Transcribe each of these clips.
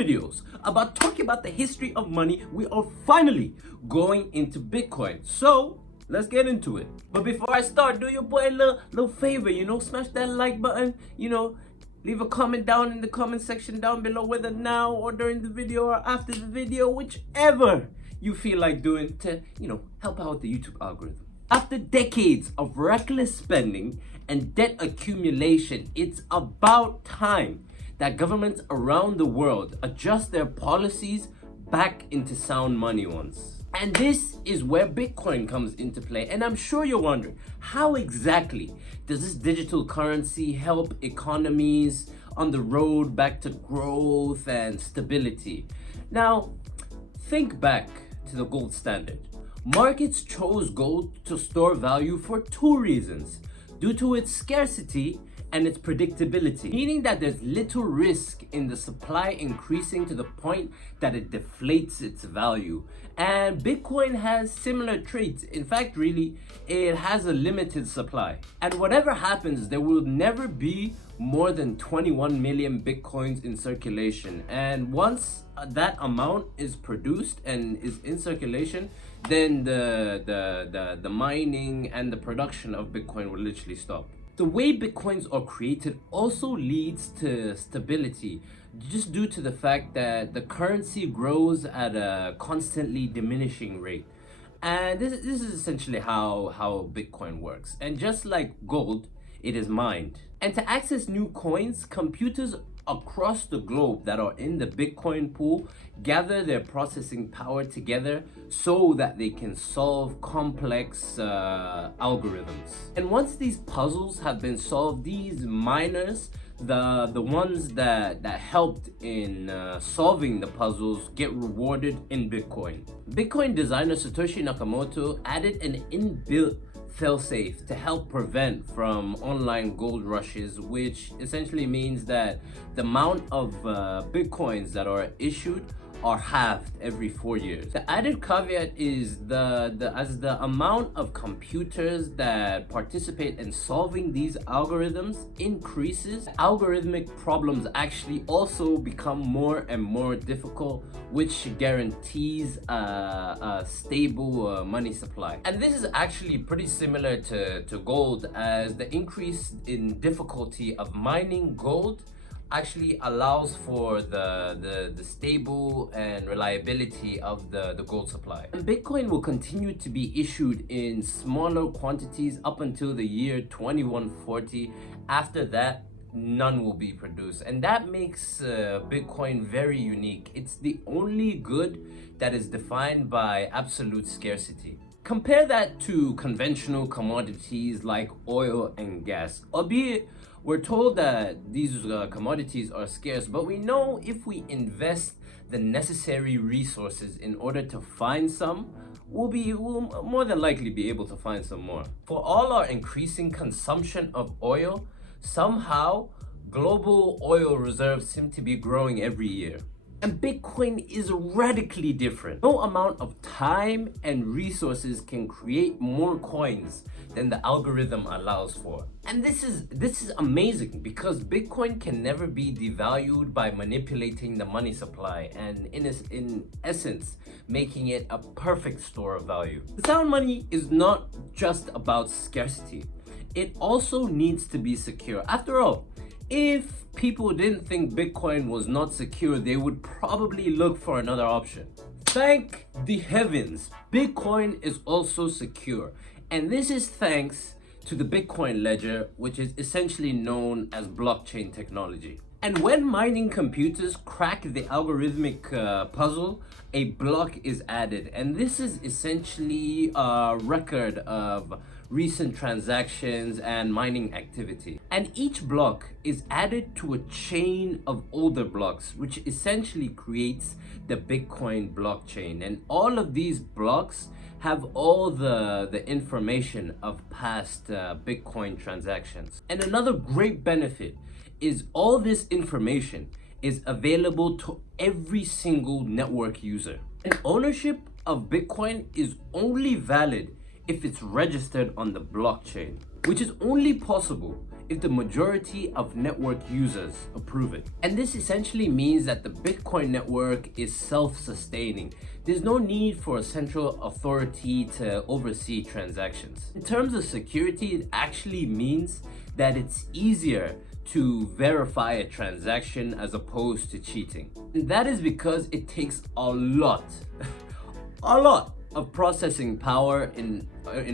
videos about talking about the history of money, we are finally going into Bitcoin. So let's get into it. But before I start, do your boy a little favor, smash that like button, leave a comment down in the comment section down below, whether now or during the video or after the video, whichever you feel like doing to, help out the YouTube algorithm. After decades of reckless spending and debt accumulation, it's about time that governments around the world adjust their policies back into sound money ones. And this is where Bitcoin comes into play. And I'm sure you're wondering, how exactly does this digital currency help economies on the road back to growth and stability? Now, think back to the gold standard. Markets chose gold to store value for two reasons: due to its scarcity and its predictability, meaning that there's little risk in the supply increasing to the point that it deflates its value. And Bitcoin has similar traits. In fact, really, it has a limited supply. And whatever happens, there will never be more than 21 million Bitcoins in circulation. And once that amount is produced and is in circulation, then the mining and the production of Bitcoin will literally stop. The way Bitcoins are created also leads to stability, just due to the fact that the currency grows at a constantly diminishing rate. And this is essentially how Bitcoin works. And just like gold, it is mined. And to access new coins, computers across the globe that are in the Bitcoin pool gather their processing power together so that they can solve complex algorithms. And once these puzzles have been solved, these miners, the ones that helped in solving the puzzles, get rewarded in Bitcoin. Bitcoin designer Satoshi Nakamoto added an inbuilt failsafe to help prevent from online gold rushes, which essentially means that the amount of Bitcoins that are issued are halved every 4 years. The added caveat is as the amount of computers that participate in solving these algorithms increases, algorithmic problems actually also become more and more difficult, which guarantees a stable money supply. And this is actually pretty similar to gold, as the increase in difficulty of mining gold actually allows for the stable and reliability of the gold supply. And Bitcoin will continue to be issued in smaller quantities up until the year 2140. After that, none will be produced, and that makes Bitcoin very unique. It's the only good that is defined by absolute scarcity. Compare that to conventional commodities like oil and gas. Albeit we're told that these commodities are scarce, but we know if we invest the necessary resources in order to find some, we'll more than likely be able to find some more. For all our increasing consumption of oil, somehow global oil reserves seem to be growing every year. And Bitcoin is radically different. No amount of time and resources can create more coins than the algorithm allows for. And this is amazing, because Bitcoin can never be devalued by manipulating the money supply, and in essence making it a perfect store of value. The sound money is not just about scarcity. It also needs to be secure. After all, if people didn't think Bitcoin was not secure, they would probably look for another option. Thank the heavens, Bitcoin is also secure. And this is thanks to the Bitcoin ledger, which is essentially known as blockchain technology. And when mining computers crack the algorithmic puzzle, a block is added. And this is essentially a record of recent transactions and mining activity. And each block is added to a chain of older blocks, which essentially creates the Bitcoin blockchain. And all of these blocks have all the information of past Bitcoin transactions. And another great benefit is all this information is available to every single network user. And ownership of Bitcoin is only valid if it's registered on the blockchain, which is only possible if the majority of network users approve it. And this essentially means that the Bitcoin network is self-sustaining. There's no need for a central authority to oversee transactions. In terms of security, it actually means that it's easier to verify a transaction as opposed to cheating. And that is because it takes a lot of processing power in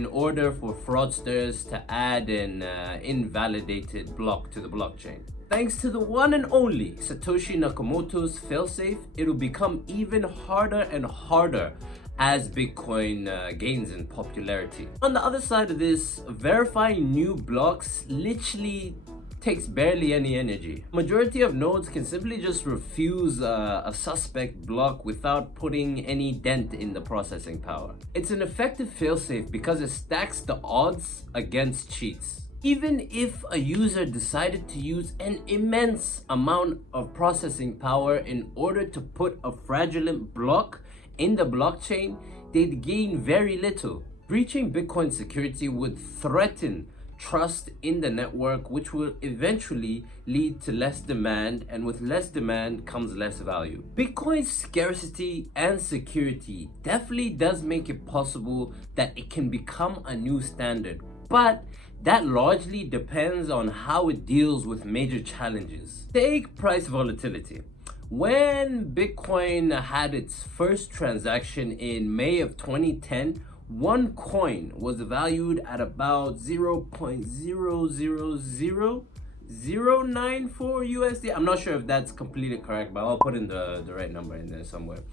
order for fraudsters to add an invalidated block to the blockchain. Thanks to the one and only Satoshi Nakamoto's failsafe, it'll become even harder and harder as Bitcoin gains in popularity. On the other side of this, verifying new blocks literally takes barely any energy. Majority of nodes can simply just refuse a suspect block without putting any dent in the processing power. It's an effective failsafe because it stacks the odds against cheats. Even if a user decided to use an immense amount of processing power in order to put a fraudulent block in the blockchain, they'd gain very little. Breaching Bitcoin security would threaten trust in the network, which will eventually lead to less demand, and with less demand comes less value. Bitcoin's scarcity and security definitely does make it possible that it can become a new standard, but that largely depends on how it deals with major challenges. Take price volatility. When Bitcoin had its first transaction in May of 2010, one coin was valued at about 0.000094 USD. I'm not sure if that's completely correct, but I'll put in the right number in there somewhere.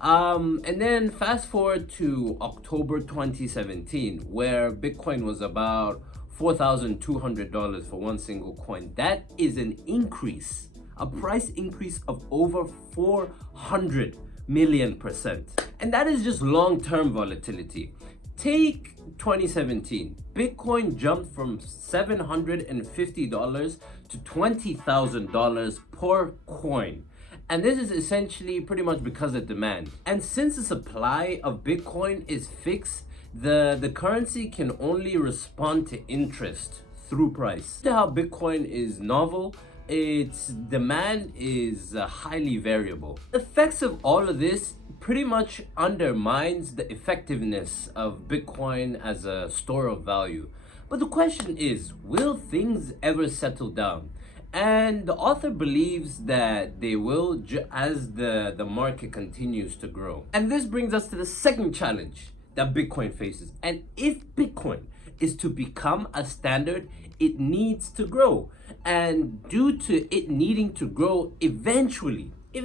And then fast forward to October 2017, where Bitcoin was about $4,200 for one single coin. That is an increase, a price increase of over 400 million%. And that is just long-term volatility. Take 2017. Bitcoin jumped from $750 to $20,000 per coin. And this is essentially pretty much because of demand. And since the supply of Bitcoin is fixed, the currency can only respond to interest through price. How Bitcoin is novel, its demand is highly variable. The effects of all of this pretty much undermines the effectiveness of Bitcoin as a store of value. But the question is, will things ever settle down? And the author believes that they will as the market continues to grow. And this brings us to the second challenge that Bitcoin faces. And if Bitcoin is to become a standard, it needs to grow. And due to it needing to grow, eventually, it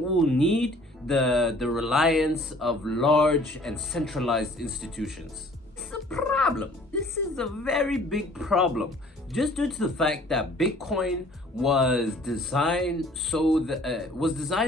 will need the reliance of large and centralized institutions. It's a problem. This is a very big problem, just due to the fact that Bitcoin was designed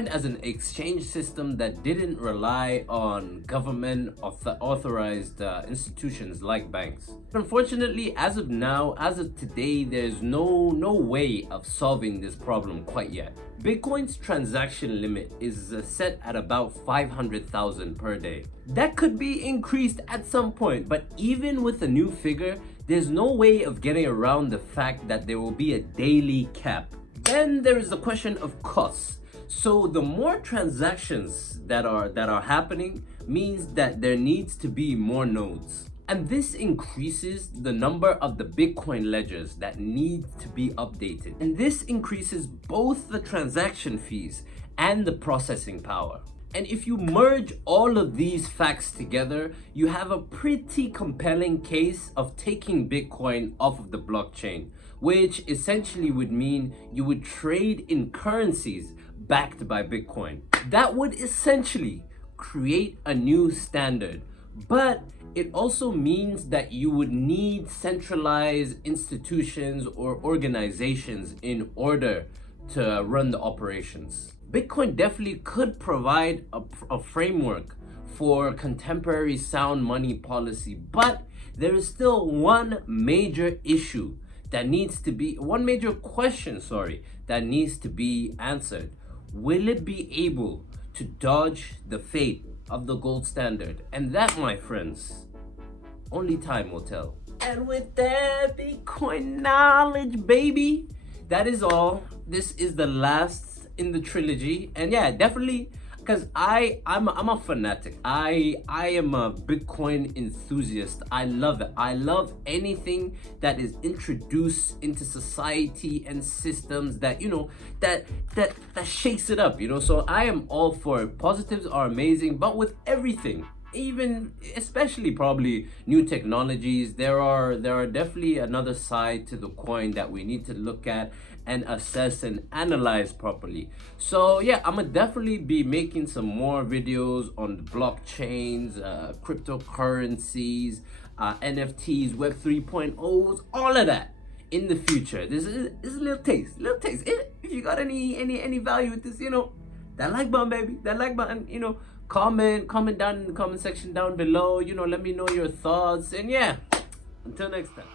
as an exchange system that didn't rely on government authorized institutions like banks. Unfortunately, as of now, as of today, there's no way of solving this problem quite yet. Bitcoin's transaction limit is set at about 500,000 per day. That could be increased at some point, but even with a new figure, there's no way of getting around the fact that there will be a daily cap. Then there is the question of costs. So the more transactions that are happening means that there needs to be more nodes. And this increases the number of the Bitcoin ledgers that need to be updated. And this increases both the transaction fees and the processing power. And if you merge all of these facts together, you have a pretty compelling case of taking Bitcoin off of the blockchain, which essentially would mean you would trade in currencies backed by Bitcoin. That would essentially create a new standard, but it also means that you would need centralized institutions or organizations in order to run the operations. Bitcoin definitely could provide a framework for contemporary sound money policy, but there is still one major question that needs to be answered. Will it be able to dodge the fate of the gold standard? And that, my friends, only time will tell. And with that Bitcoin knowledge, baby, that is all. This is the last in the trilogy. And yeah, definitely, because I'm a fanatic. I am a Bitcoin enthusiast. I love it. I love anything that is introduced into society and systems that, you know, that shakes it up, you know. So I am all for it. Positives are amazing, but with everything, even especially probably new technologies, there are definitely another side to the coin that we need to look at and assess and analyze properly. So yeah, I'm gonna definitely be making some more videos on the blockchains, cryptocurrencies, NFTs, web 3.0s, all of that in the future. This is a little taste. If you got any value with this, you know, that like button, baby, that like button, you know, comment down in the comment section down below, you know, let me know your thoughts. And yeah, until next time.